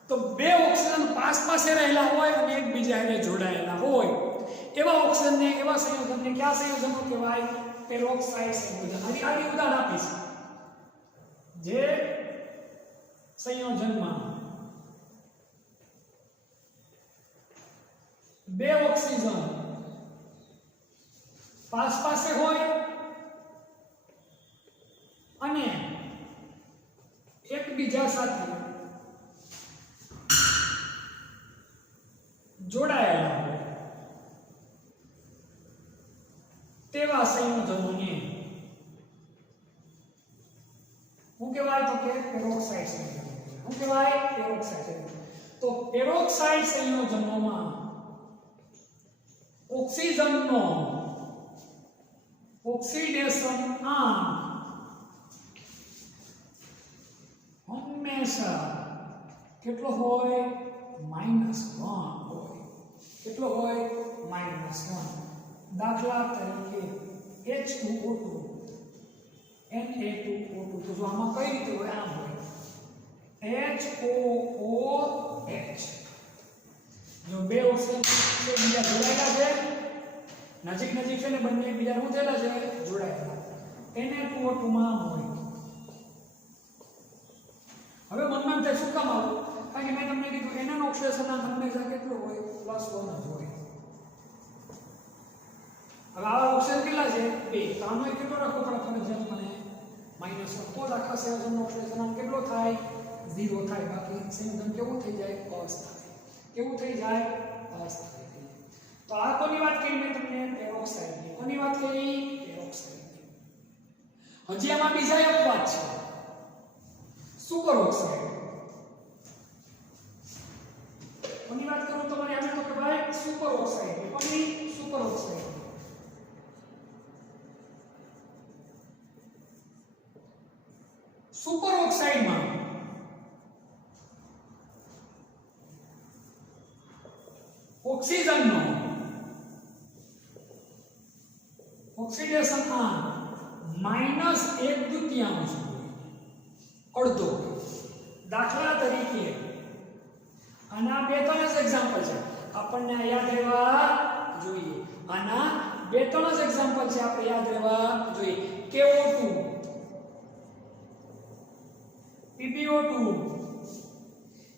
તો બે ઓક્સિજન પાસે રહેલા હોય અને એકબીજા સાથે જોડાયેલા હોય એવા ઓક્સિજનને, એવા સંયોજનને કયા સંયોજનો કહેવાય? પેરોક્સાઇડ સંયોજન. આની ઉદાહરણ આપીશ. જે સંયોજનમાં બે ઓક્સિજન પાસે હોય અને એકબીજા સાથે જોડાયેલા હોય તેવા સંયોજનોને શું કહેવાય? તો કે પેરોક્સાઇડ સંયોજન. શું કહેવાય? પેરોક્સાઇડ સંયોજન. તો પેરોક્સાઇડ સંયોજનોમાં ઓક્સિજનનો ઓક્સિડેશન આંક હંમેશા કેટલો હોય? -1 હોય. કેટલો હોય? -1. દાખલા તરીકે H2O2, Na2O2. તો જો આમાં કઈ રીતે હોય? આમ હોય HOOH. જો બે ઓક્સિજન બીજા જોડાયેલા છે, નજીક છે ને, બંને બીજા શું થયેલા છે? જોડાયેલા. Na2O2 માં હોય. હવે મનમાં થાય શું કામ આવું? કારણ કે મેં તમને કીધું એના ઓક્સિડેશનના હંમેશા કેટલો હોય? +1 જ હોય. હવે આવા ઓક્સિજન કેટલા છે? 2. તો આનો કેટલો રાખવો પડે? ફરજિયાત મને -1. તો જ આખા સંયોજનનો ઓક્સિડેશન કેટલો થાય? 0 થાય. બાકી સંયોજન કેવું થઈ જાય? અસ્થાયી. કેવું થઈ જાય? અસ્થાયી. તો આ કોની વાત કરી મેં તમને? પેરોક્સાઇડની. કોની વાત કરી? પેરોક્સાઇડની. હજી આમાં બીજા એક વાત છે, સુપર ઓક્સાઇડ. કોની વાત કરું તમારે? આને તો કે ભાઈ સુપર ઓક્સાઇડ. કોની? Super oxide. સુપર ઓક્સાઇડમાં ઓક્સિજનનો ઓક્સિડેશન આંક -1/2 અડધો. દાખલા તરીકે આના 2-3 જ એક્ઝામ્પલ છે, આપણને યાદ રહેવા જોઈએ. આના 2-3 જ એક્ઝામ્પલ છે, આપણે યાદ રહેવા જોઈએ. KO2, PbO2,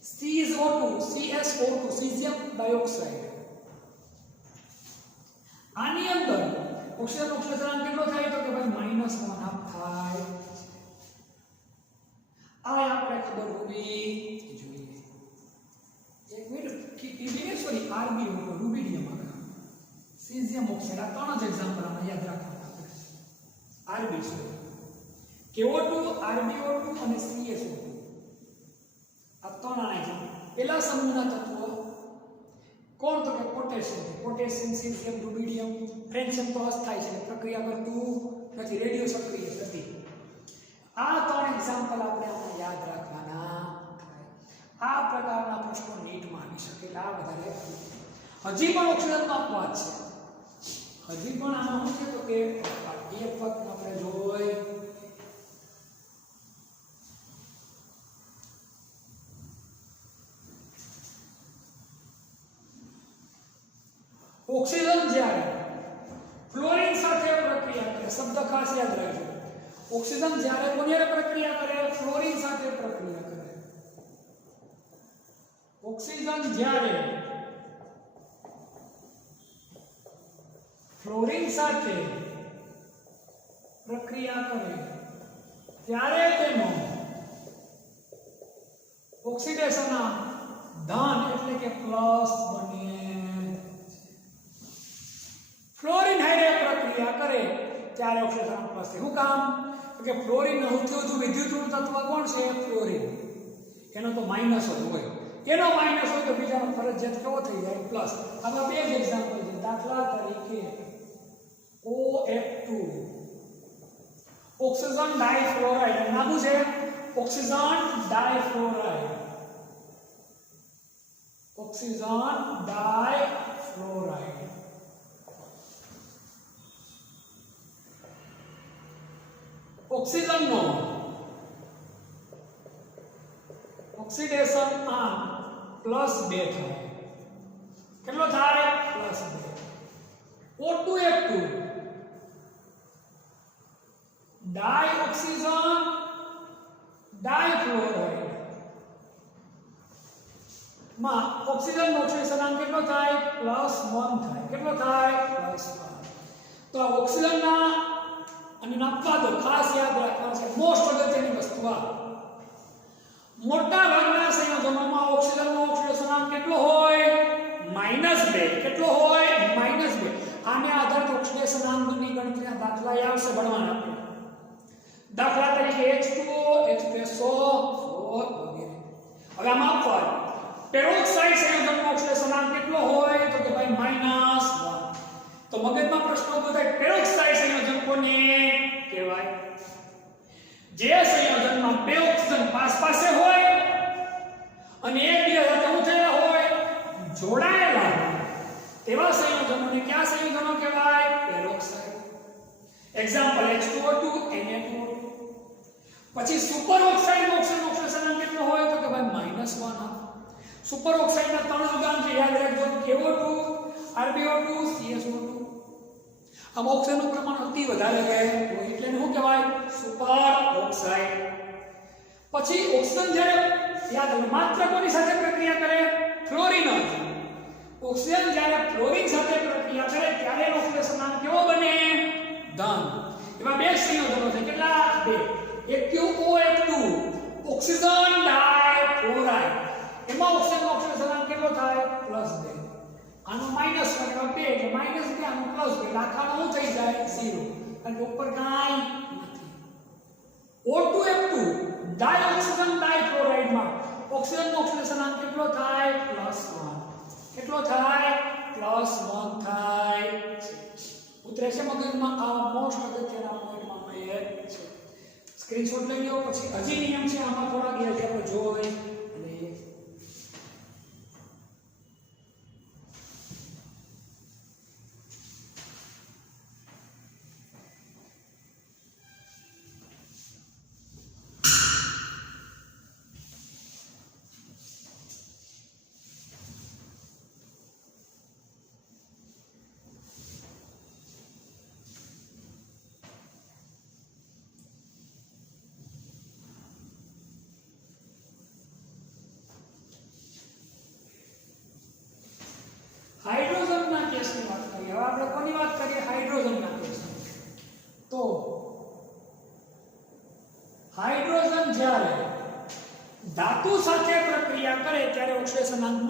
CsO2, CS4, caesium dioxide. આની અંદર ઓક્સિજન ઓક્સિડેશન કેટલો થાય? તો કે ભાઈ -1 થાય. આ આપણે ખબર હોવી જોઈએ. એક minute, RbO2, rubidium, caesium oxide. આ 3 જ એક્ઝામ્પલ આમાં યાદ રાખવાના આપણે. Rb છે, KO2, RbO2 અને CSO2. આ 3 આના છે. પેલા સમૂહના તત્વો કોણ? તો કે potassium. Potassium, caesium, rubidium. Francium તો અસ્થાયી છે, પ્રક્રિયા કરતું નથી, રેડિયો સક્રિય નથી. આ 3 એક્ઝામ્પલ આપણે આમાં યાદ રાખવાના. આ પ્રકારના પ્રશ્નો નીટમાં આવી શકે. આ વધારે હજી પણ ઓક્સિજનનો અપવાદ છે. હજી પણ આમાં શું છે? તો કે એ અપવાદ આપણે જોઈ. ઓક્સિજન જ્યારે ફ્લોરિન સાથે પ્રક્રિયા કરે, શબ્દ ખાસ યાદ રાખજો. ઓક્સિજન જ્યારે કોની સાથે પ્રક્રિયા કરે? ફ્લોરિન સાથે પ્રક્રિયા કરે. ઓક્સિજન જ્યારે ફ્લોરિન સાથે પ્રક્રિયા કરે ત્યારે તેનો ઓક્સિડેશન ધન એટલે કે પ્લસ બને. ફ્લોરિન હારે પ્રક્રિયા કરે ત્યારે ઓક્સિડેશન પ્લસ થાય. શું કામ? કે ફ્લોરિન સૌથી વધુ વિદ્યુત તત્વ કોણ છે? ફ્લોરિન. એનો તો માઇનસ જ હોય. એનો માઇનસ હોય તો બીજાનો ફરજિયાત કેવો થઈ જાય? પ્લસ. આમાં બે જ એક્ઝામ્પલ છે. દાખલા તરીકે OF2 ઓક્સિજન ડાઇફ્લોરાઇડ નામ છે ઓક્સિજન ડાઇફ્લોરાઇડ. ઓક્સિજન ડાઇફ્લોરાઇડ ઓક્સિજનનો ઓક્સિડેશન આમ +2 થાય. કેટલો થાય? +2. O2F2 ડાઇઓક્સિજન ડાઇફ્લોરાઇડ માં ઓક્સિજન ઓક્સિડેશન કેટલો થાય? +1 થાય. કેટલો થાય? +1. તો આ ઓક્સિજનના અને નાપવા દો. ખાસ યાદ રાખવાનું છે, મોસ્ટ અગત્યની વસ્તુ આ. મોટા ભાગના સંયોજનોમાં ઓક્સિજનનો ઓક્સિડેશન કેટલો હોય? -2. કેટલો હોય? -2. આને આધારે ઓક્સિડેશન ની ગણતરીના દાખલા આવશે ભણવાના આપણે. દાખલા તરીકે H2O H2SO વગેરે. હવે આમ આપવા પેરોક્સાઇડ સંયોજનનો ઓક્સિડેશન કેટલો હોય? તો કે ભાઈ -1. તો મગજમાં પ્રશ્ન ઉભો થાય, પેરોક્સાઇડ સંયોજન કોને કહેવાય? જે સંયોજનમાં બે ઓક્સિજન પાસે હોય અને એકબીજા સાથે શું થયા હોય? જોડાયેલા હોય. તેવા સંયોજનોને કયા સંયોજનો કહેવાય? પેરોક્સાઇડ. Example H2O2 Na2O2. પછી સુપર ઓક્સાઇડનો ઓક્સિડેશન કેટલો હોય? તો કે ભાઈ -1. સુપર ઓક્સાઇડના ત્રણ ઉદાહરણ છે, યાદ રાખજો. KO2 RbO2 CSO2. આમ ઓક્સિજનનું પ્રમાણ અતિ વધારે રહે એટલે એને શું કહેવાય? Super oxide. પછી ઓક્સિજન જ્યારે યાદ રાખો માત્ર કોની સાથે પ્રક્રિયા કરે? ફ્લોરિન. ઓક્સિજન જ્યારે ફ્લોરિન સાથે પ્રક્રિયા કરે ત્યારે ઓક્સિડેશન કેવો બને? ધન. એમાં બે સંયોજનો છે. કેટલા? બે. એક OF2 ઓક્સિજન ડાઇફ્લોરાઇડ. એમાં ઓક્સિજન ઓક્સિડેશન કેટલો થાય? +2. આનો -1 એટલે 2 એટલે -2 આનો +2 આખાનો શું થઈ જાય? 0. કારણ કે ઉપર કાંઈ નથી. O2F2 ડાઇઓક્સિજન ડાઇફ્લોરાઇડમાં ઓક્સિજનનો ઓક્સિડેશન કેટલો થાય? +1. કેટલો થાય? +1 થાય. ઉતરે છે મગજમાં. આ મોસ્ટ અગત્યના પોઈન્ટમાં મેં છે. સ્ક્રીનશોટ લઈ લો. પછી હજી નિયમ છે આમાં થોડા ગયા છે આપણે જોઈ અને હાઇડ્રોજનના કેસની વાત કરીએ. હવે આપણે કોની વાત કરીએ? હાઇડ્રોજનના કેસની. તો હાઇડ્રોજન જ્યારે ધાતુ સાથે પ્રક્રિયા કરે ત્યારે ઓક્સિડેશન અંક -1.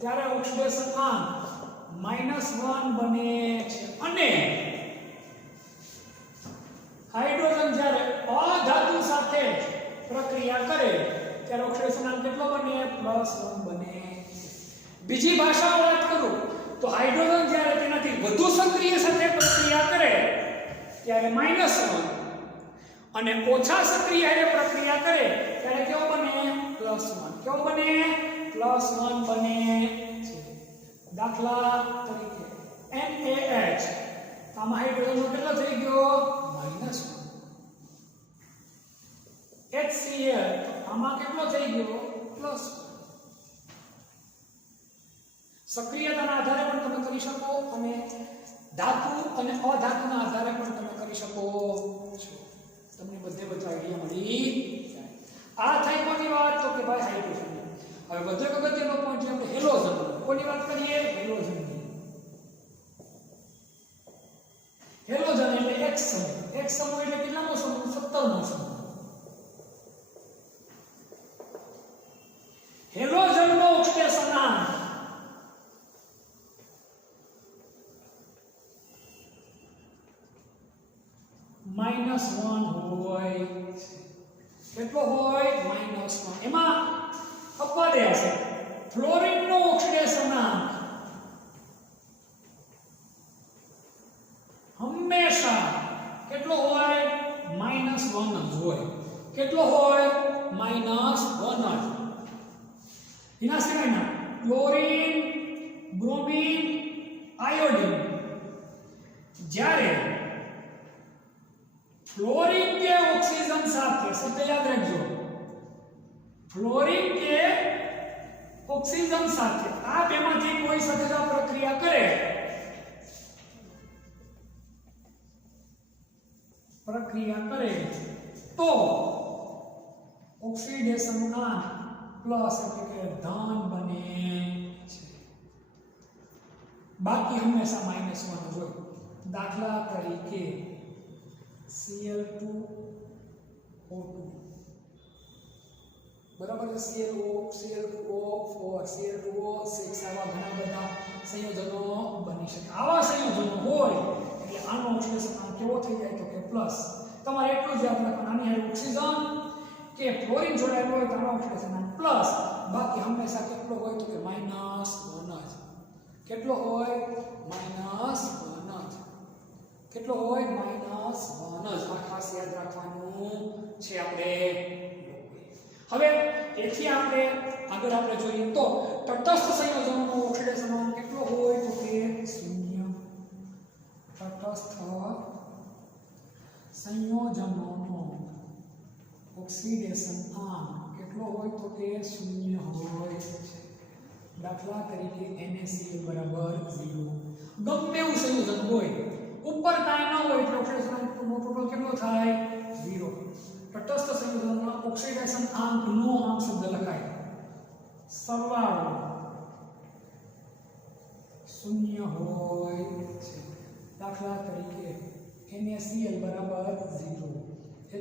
ત્યારે ઓક્સિડેશન અંક -1 બને છે. અને હાઇડ્રોજન જ્યારે અધાતુ સાથે પ્રક્રિયા કરે ત્યારે ઓક્સિડેશન અંક કેટલો બને? +1 બને. બીજી ભાષામાં વાત કરું તો હાઇડ્રોજન જ્યારે તેનાથી વધુ સક્રિય સાથે પ્રક્રિયા કરે ત્યારે -1 અને ઓછા સક્રિય સાથે પ્રક્રિયા કરે ત્યારે કેવો બને? +1. કેવો બને? +1 બને છે. દાખલા તરીકે NaH આમાં હાઇડ્રોજનનો કેટલો થઈ ગયો? -1. HCl આમાં કેટલો થઈ ગયો? +1. સક્રિયતાના આધારે પણ તમે કરી શકો અને ધાતુ અને અધાતુના આધારે પણ તમે કરી શકો છો. તમને બધે બધો આઈડિયા મળી જાય. આ થઈ કોની વાત? તો કે ભાઈ હાઇડ્રોજન. હવે બધો અગત્યનો પોઈન્ટ છે આપણે હેલોજન. કોની વાત કરીએ? હેલોજનની. હેલોજન એટલે એક સમૂહ. એક સમૂહ એટલે કેટલામો સમૂહ? 17મો સમૂહ. હેલોજનનો ઓક્સિડેશનાંક -1 હોય. કેટલો હોય? -1. એમાં અપવાદ હશે. ફ્લોરિનનો ઓક્સિડેશનાંક હંમેશા કેટલો હોય? -1 જ હોય. કેટલો હોય? -1 જ. એના સિવાયના ક્લોરીન, બ્રોમિન, આયોડીન જ્યારે ફ્લોરિન કે ઓક્સિજન સાથે, શબ્દ યાદ રાખજો, ફ્લોરિન કે ઓક્સિજન સાથે આ બેમાંથી કોઈ સાથે જો પ્રક્રિયા કરે, તો ઓક્સિડેશનના પ્લસ એટલે કે ધન બને છે. બાકી હંમેશા -1 જ હોય. દાખલા તરીકે Cl2O2 બરાબર છે. ClO, Cl2O4, Cl2O6 આવા ઘણા બધા સંયોજનો બની શકે. આવા સંયોજનો હોય એટલે આનો ઓક્સિડેશનાંક કેવો થઈ જાય? તો કે પ્લસ. તમારે એટલું જ યાદ રાખવાનું, આની હારે ઓક્સિજન કે ફ્લોરિન જોડાયેલું હોય તો આનો ઓક્સિડેશનાંક પ્લસ. બાકી હંમેશા કેટલો હોય? તો કે -1 જ. કેટલો હોય? -1 જ. કેટલો હોય? -1 જ. આ ખાસ યાદ રાખવાનું છે આપણે. હવે એથી આપણે આગળ આપણે જોઈએ તો તટસ્થ સંયોજનોનો ઓક્સિડેશનાંક કેટલો હોય? તો કે 0. તટસ્થ સંયોજનોનો ઓક્સિડેશનાંક કેટલો હોય? તો કે 0 હોય. દાખલા તરીકે NaCl બરાબર 0. ગમે એવું સંયોજન હોય, ઉપર કાંઈ ન હોય એટલે ઓક્સિડેશનનો ટોટલ કેટલો થાય? 0. તટસ્થ સંયોજનના ઓક્સિડેશન આંકનો આંક શબ્દ લખાય, સરવાળો 0 હોય છે. દાખલા તરીકે NaCl બરાબર 0,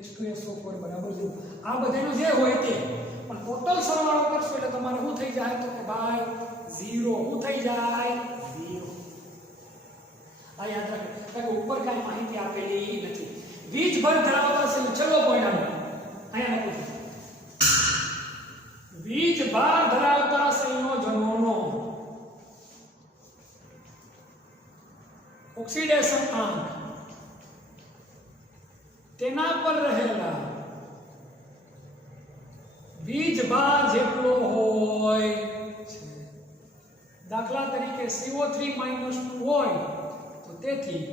H2SO4 બરાબર 0. આ બધાનો જે હોય તે, પણ ટોટલ સરવાળો કરશો એટલે તમારે શું થઈ જાય? તો કે ભાઈ 0. શું થઈ જાય? 0. આ યાદ રાખો, કારણ કે ઉપર કાંઈ માહિતી આપેલી નથી. વીજભર ધરાવતા સંયોજનો, છેલ્લો પોઈન્ટ આનો અહીંયા લખું છું. વીજભાર ધરાવતા સંયોજનોનો ઓક્સિડેશન આંક તેના પર રહેલા વીજભાર જેટલો હોય છે. દાખલા તરીકે CO3 -2 હોય તો તેથી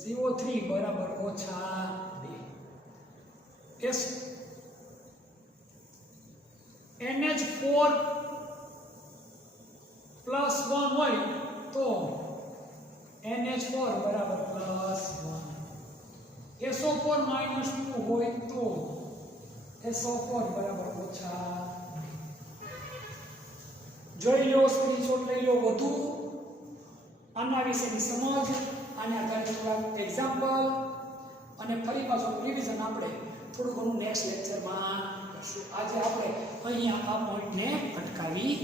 CO3 બરાબર -2. NH4 +1 હોય તો NH4 બરાબર +1. SO4 -2 હોય તો SO4 બરાબર -2. જોઈ લો, સ્ક્રીનશોટ લઈ લો. વધુ આના વિશેની સમજ, આના આધારે થોડા એક્ઝામ્પલ અને ફરી પાછું રિવિઝન આપણે થોડું ઘણું નેક્સ્ટ લેક્ચરમાં કરશું. આજે આપણે અહીંયા આ પોઈન્ટને અટકાવી